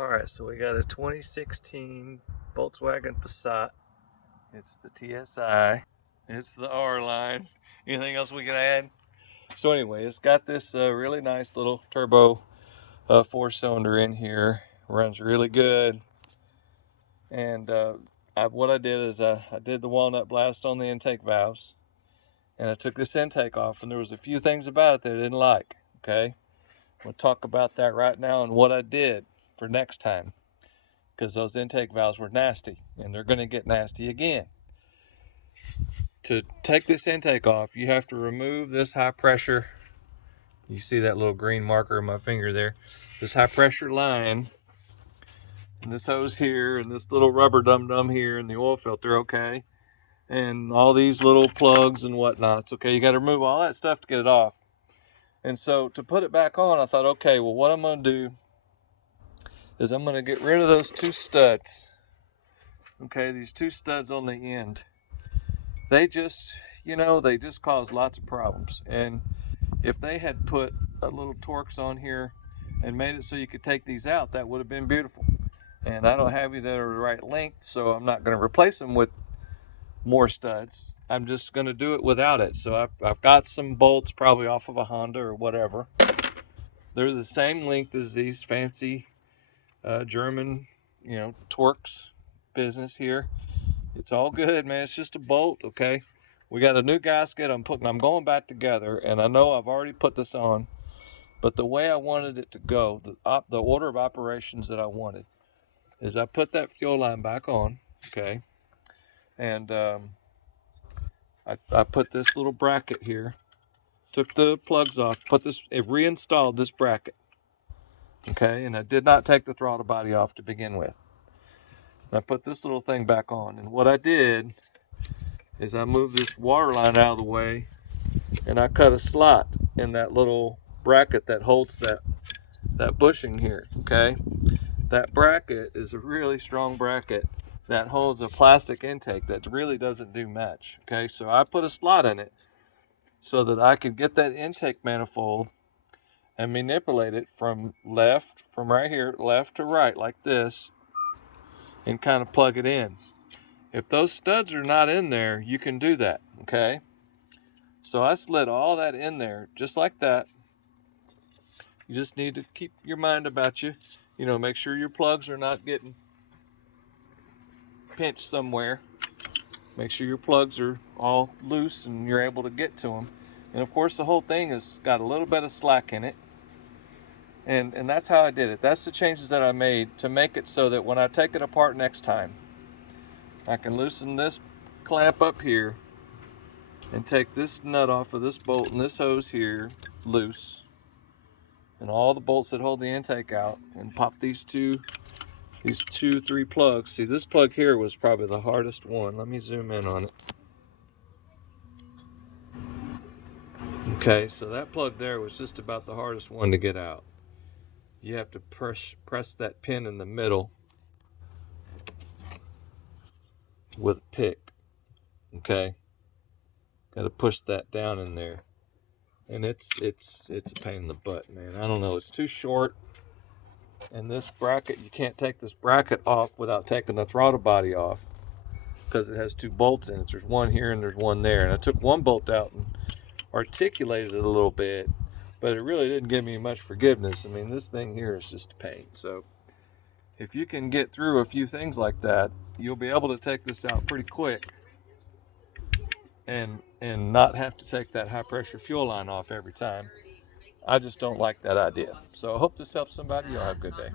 Alright, so we got a 2016 Volkswagen Passat. It's the TSI. It's the R line. Anything else we can add? So anyway, it's got this really nice little turbo 4-cylinder in here. Runs really good. And what I did is I did the walnut blast on the intake valves. And I took this intake off, and there was a few things about it that I didn't like. Okay, we'll talk about that right now and what I did for next time, because those intake valves were nasty and they're going to get nasty again. To take this intake off, you have to remove this high pressure, you see that little green marker in my finger there, this high pressure line, and this hose here, and this little rubber dum-dum here, and the oil filter, okay, and all these little plugs and whatnots, okay. You got to remove all that stuff to get it off. And so to put it back on, I thought, okay, well, what I'm going to do is I'm going to get rid of those two studs. Okay, these two studs on the end. They just, they just cause lots of problems. And if they had put a little Torx on here and made it so you could take these out, that would have been beautiful. And I don't have any that are the right length, so I'm not going to replace them with more studs. I'm just going to do it without it. So I've got some bolts probably off of a Honda or whatever. They're the same length as these fancy German, Torx business here. It's all good, man. It's just a bolt, okay? We got a new gasket I'm going back together, and I know I've already put this on, but the way I wanted it to go, the order of operations that I wanted, is I put that fuel line back on, okay? And I put this little bracket here, took the plugs off, reinstalled this bracket, okay? And I did not take the throttle body off to begin with. I put this little thing back on, and what I did is I moved this water line out of the way, and I cut a slot in that little bracket that holds that bushing here, okay? That bracket is a really strong bracket that holds a plastic intake that really doesn't do much, okay? So I put a slot in it so that I could get that intake manifold and manipulate it from right here, left to right like this, and kind of plug it in. If those studs are not in there, you can do that, okay? So I slid all that in there just like that. You just need to keep your mind about you. Make sure your plugs are not getting pinched somewhere. Make sure your plugs are all loose and you're able to get to them. And of course the whole thing has got a little bit of slack in it. And that's how I did it. That's the changes that I made to make it so that when I take it apart next time, I can loosen this clamp up here and take this nut off of this bolt and this hose here loose, and all the bolts that hold the intake out, and pop these three plugs. See, this plug here was probably the hardest one. Let me zoom in on it. Okay, so that plug there was just about the hardest one to get out. You have to press that pin in the middle with a pick, okay? Got to push that down in there, and it's a pain in the butt, man. I don't know, it's too short, and this bracket, you can't take this bracket off without taking the throttle body off, because it has two bolts in it. There's one here and there's one there, and I took one bolt out and articulated it a little bit, but it really didn't give me much forgiveness. I mean, this thing here is just a pain. So if you can get through a few things like that, you'll be able to take this out pretty quick and not have to take that high pressure fuel line off every time. I just don't like that idea. So I hope this helps somebody. You'll have a good day.